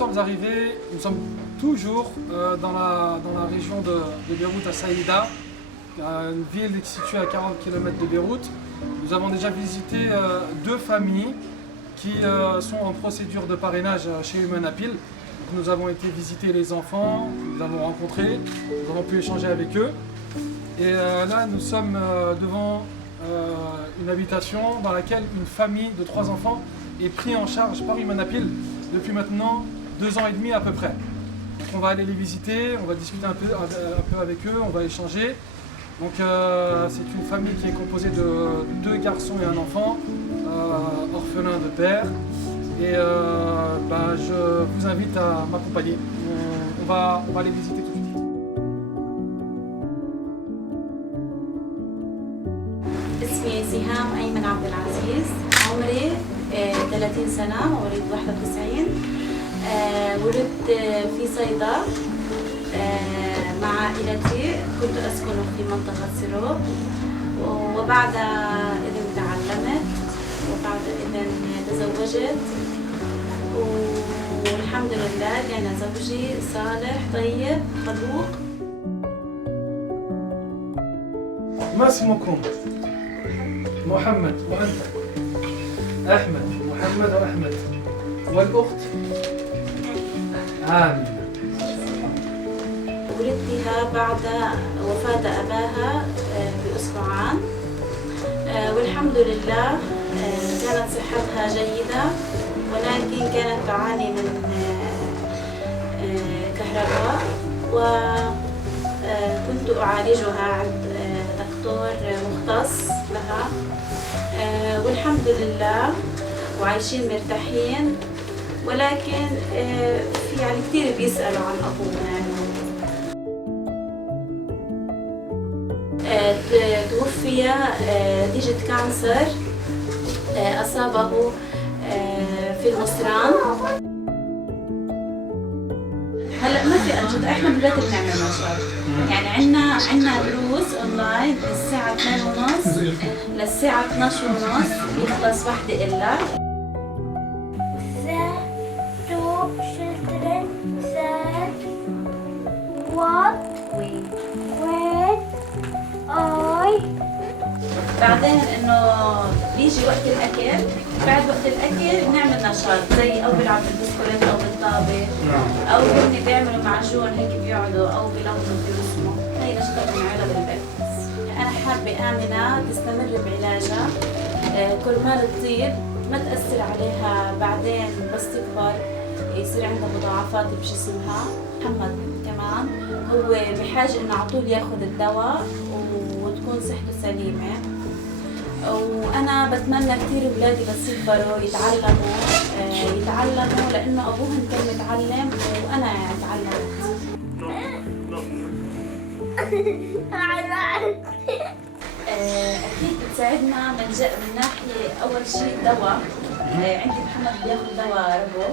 sommes arrivés, nous sommes toujours dans la région de Beyrouth, à Saïda, une ville située à 40 km de Beyrouth. Nous avons déjà visité deux familles qui sont en procédure de parrainage chez Human Appeal. Nous avons été visiter les enfants, nous avons rencontré, nous avons pu échanger avec eux. Et là, nous sommes devant une habitation dans laquelle une famille de 3 enfants est prise en charge par Human Appeal depuis maintenant 2 ans et demi à peu près. Donc on va aller les visiter, on va discuter un peu avec eux, on va échanger. Donc c'est une famille qui est composée de 2 garçons et un enfant, orphelins de père. Et je vous invite à m'accompagner. On va les visiter tout de suite. اسمي سهام أيمن عبد العزيز، عمري 30 سنة، مواليد 91. ولدت في صيدا مع عائلتي، كنت أسكن في منطقة سيروب، وبعد إذن تعلمت، وبعد إذن تزوجت، والحمد لله كان زوجي صالح طيب خلوق. ما اسمكم؟ محمد وأنت؟ أحمد، محمد وأحمد. والأخت؟ آمنة. ولدتها بعد وفاة أباها بأسبوعان، والحمد لله كانت صحتها جيدة، ولكن كانت تعاني من كهرباء، وكنت أعالجها عند دكتور مختص لها، والحمد لله وعايشين مرتاحين. ولكن في يعني كثير بيسألوا عن أبونا. توفي نتيجة كانسر أصابه في المصران. هلا ما في أنشطة، احنا بالبيت بنعمل نشاط، يعني عندنا دروس اونلاين من الساعة 2:30 للساعة 12:30، يخلص وحدة إلا. بعدين انه بيجي وقت الاكل، بعد وقت الاكل بنعمل نشاط زي او بيلعبوا بالبسكوليت او بالطابه، او هن بيعملوا معجون هيك بيقعدوا او بيلونوا برسموا. هي نشاطات بنعملها بالبيت. انا حابه آمنة تستمر بعلاجها كرمال الطيب، ما تاثر عليها بعدين بس تكبر يصير عندها مضاعفات بجسمها. محمد كمان هو بحاجه انه على طول ياخذ الدواء وتكون صحته سليمه. وأنا بتمنى كثير أولادي بس يكبروا يتعلموا لأنه أبوهم كان متعلم وأنا تعلمت. أكيد بتساعدنا من ناحية أول شيء دواء. عندي محمد بياخذ دواء ربو،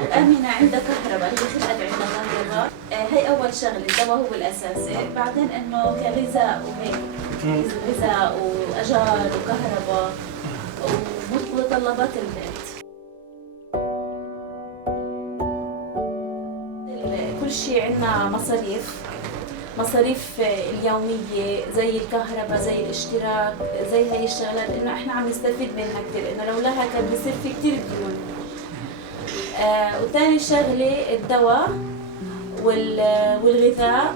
وآمنة عندها كهرباء، هي خلقت عندها كهرباء. هي أول شغلة، الدواء هو الأساسي. بعدين إنه كغذاء وهيك غذاء وأجار وكهرباء ومتطلبات البيت. كل شيء عندنا مصاريف اليومية زي الكهرباء، زي الاشتراك، زي هاي الشغلات، إنه إحنا عم نستفيد منها كثير، إنه لولاها كان بيصير في كثير ديون. وثاني شغلة الدواء والغذاء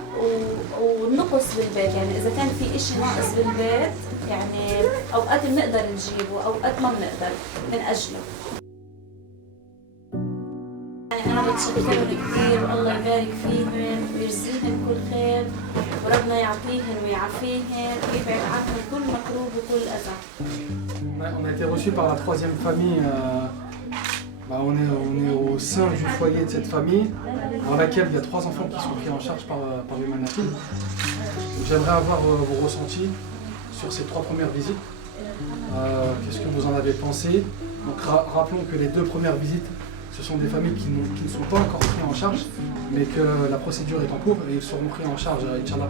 والنقص بالبيت، يعني إذا كان في إشي ناقص بالبيت يعني أوقات بنقدر نجيبه، أوقات ما بنقدر من أجله. يعني أنا بتشكرهم كثير، والله يبارك فيهم ويجزيهم كل خير، وربنا يعطيهم ويعافيهم ويبعد عنهم كل مكروه وكل أذى. On a été reçus par la 3e famille. On est au sein du foyer de cette famille, dans laquelle il y a 3 enfants qui sont pris en charge par Human Appeal. J'aimerais avoir vos ressentis sur ces 3 premières visites. Qu'est-ce que vous en avez pensé? Donc, rappelons que les 2 premières visites, ce sont des familles qui ne sont pas encore prises en charge, mais que la procédure est en cours et ils seront pris en charge, Inch'Allah,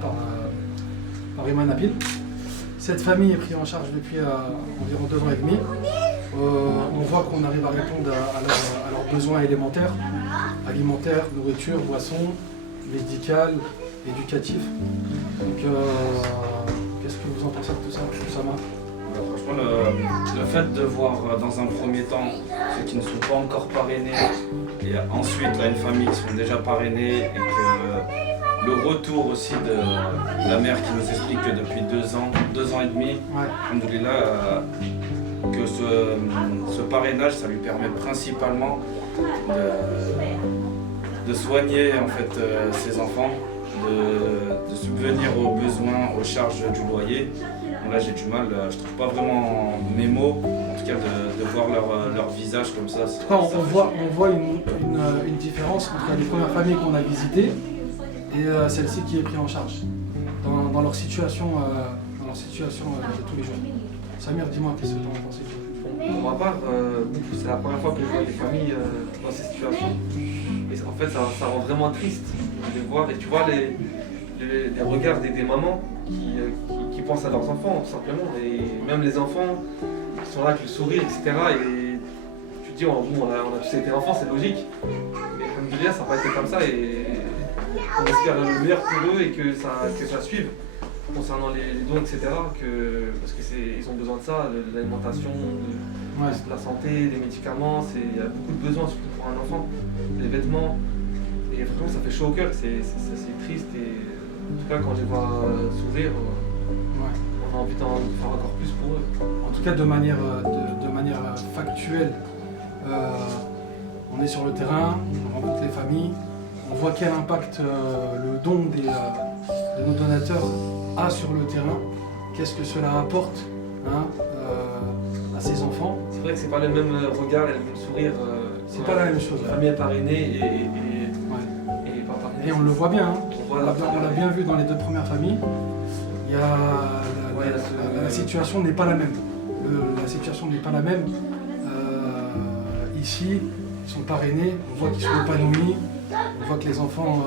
par Human Appeal. Cette famille est prise en charge depuis environ 2 ans et demi. On voit qu'on arrive à répondre à leurs besoins élémentaires, à alimentaire, nourriture, boisson, médical, éducatif. Donc, qu'est-ce que vous en pensez de tout ça, Oussama? Franchement, le fait de voir dans un premier temps ceux qui ne sont pas encore parrainés et ensuite là, une famille qui sont déjà parrainés et que le retour aussi de la mère qui nous explique que depuis 2 ans et demi, alhamdoulilah, que ce parrainage ça lui permet principalement de soigner en fait ses enfants, de subvenir aux besoins, aux charges du loyer. Là j'ai du mal, je trouve pas vraiment mes mots, en tout cas de voir leur visage comme ça. On voit une différence entre les premières familles qu'on a visitées et celle-ci qui est prise en charge dans leur situation, de tous les jours. Samir, dis-moi, qu'est-ce que tu en penses? Pour ma part, c'est la première fois que je vois des familles dans ces situations. Et en fait, ça rend vraiment triste de les voir. Et tu vois les regards des mamans qui pensent à leurs enfants, tout simplement. Et même les enfants qui sont là avec le sourire, etc. Et tu te dis, on a tous été enfants, c'est logique. Mais alhamdoulilah, ça n'a pas été comme ça. Et on espère le meilleur pour eux et que ça suive. Concernant les dons, etc. Parce qu'ils ont besoin de ça, de l'alimentation, de la santé, des médicaments. Il y a beaucoup de besoins, surtout pour un enfant. Des vêtements. Et vraiment, ça fait chaud au cœur. C'est triste. Et en tout cas, quand je les vois sourire, on a envie d'en faire encore plus pour eux. En tout cas, de manière factuelle, on est sur le terrain, on rencontre les familles, on voit quel impact le don de nos donateurs a sur le terrain, qu'est-ce que cela apporte à ces enfants. C'est vrai que c'est pas le même regard et le même sourire. C'est pas la même chose. La famille est parrainée et pas parrainée. Et on le voit bien, hein. On l'a bien vu dans les 2 premières familles. Il y a la situation n'est pas la même. La situation n'est pas la même. Ici, ils sont parrainés, on voit qu'ils sont épanouis, on voit que les enfants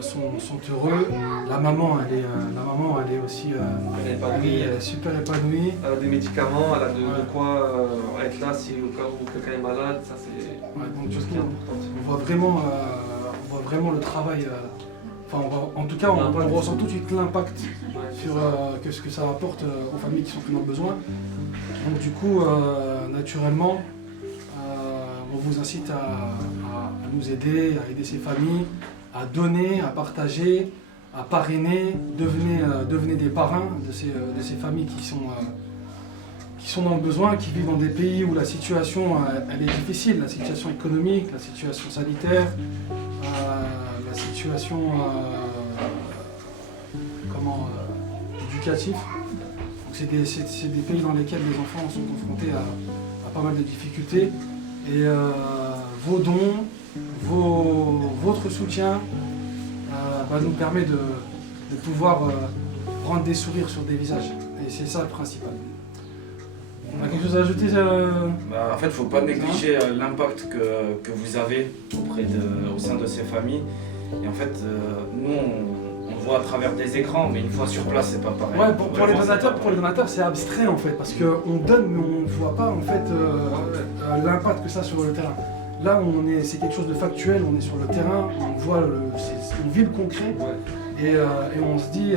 sont heureux. La maman, elle est aussi elle est super épanouie. Elle a des médicaments, elle a de quoi être là si au cas où quelqu'un est malade. Ça, c'est une chose qui est importante. On voit vraiment le travail. En tout cas, on ressent tout de suite l'impact sur ce que ça apporte aux familles qui sont plus dans le besoin. Donc du coup, naturellement, on vous incite à nous aider, à aider ces familles, à donner, à partager, à parrainer. Devenez des parrains de ces familles qui sont dans le besoin, qui vivent dans des pays où la situation elle est difficile, la situation économique, la situation sanitaire, la situation éducative. Donc c'est des pays dans lesquels les enfants sont confrontés à pas mal de difficultés. Et vos dons, votre soutien nous permet de pouvoir rendre des sourires sur des visages. Et c'est ça le principal. On a quelque chose à ajouter En fait, il ne faut pas négliger l'impact que vous avez au sein de ces familles. Et en fait, nous, on voit à travers des écrans, mais une fois sur place, c'est pas pareil. Ouais, pour les donateurs, c'est abstrait en fait, parce qu'on donne, mais on ne voit pas en fait l'impact que ça a sur le terrain. Là, c'est quelque chose de factuel, on est sur le terrain, on voit, on vit le concret, et on se dit,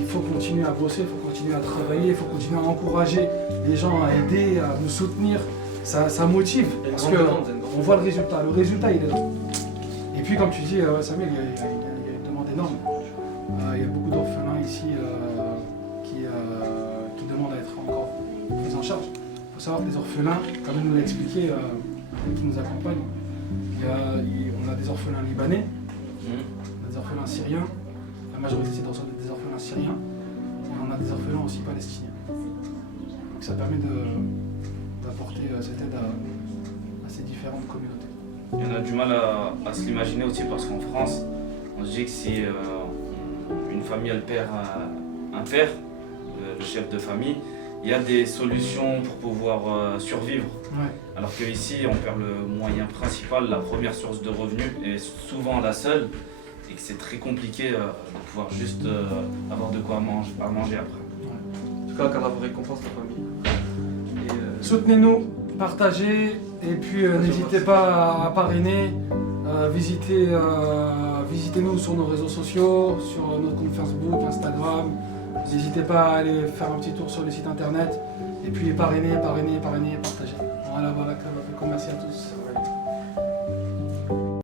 il faut continuer à bosser, il faut continuer à travailler, il faut continuer à encourager les gens à aider, à nous soutenir. Ça motive, parce qu'on voit le résultat. Le résultat, il est là. Et puis, comme tu dis, Samuel, il y a une demande énorme. Il y a beaucoup d'orphelins ici qui demandent à être encore pris en charge. Il faut savoir que les orphelins, comme il nous l'a expliqué, qui nous accompagnent, on a des orphelins libanais, on a des orphelins syriens, la majorité c'est des orphelins syriens, et on a des orphelins aussi palestiniens. Donc ça permet d'apporter cette aide à ces différentes communautés. Et on a du mal à se l'imaginer aussi parce qu'en France, on se dit que si une famille elle perd un père, le chef de famille, il y a des solutions pour pouvoir survivre. Ouais. Alors qu'ici, on perd le moyen principal, la première source de revenus, et souvent la seule, et que c'est très compliqué de pouvoir juste avoir de quoi manger après. En tout cas, qu'Allah vous récompense la famille. Soutenez-nous, partagez, Et puis n'hésitez pas à parrainer, visitez-nous sur nos réseaux sociaux, sur notre compte Facebook, Instagram. N'hésitez pas à aller faire un petit tour sur le site internet. Et puis parrainer.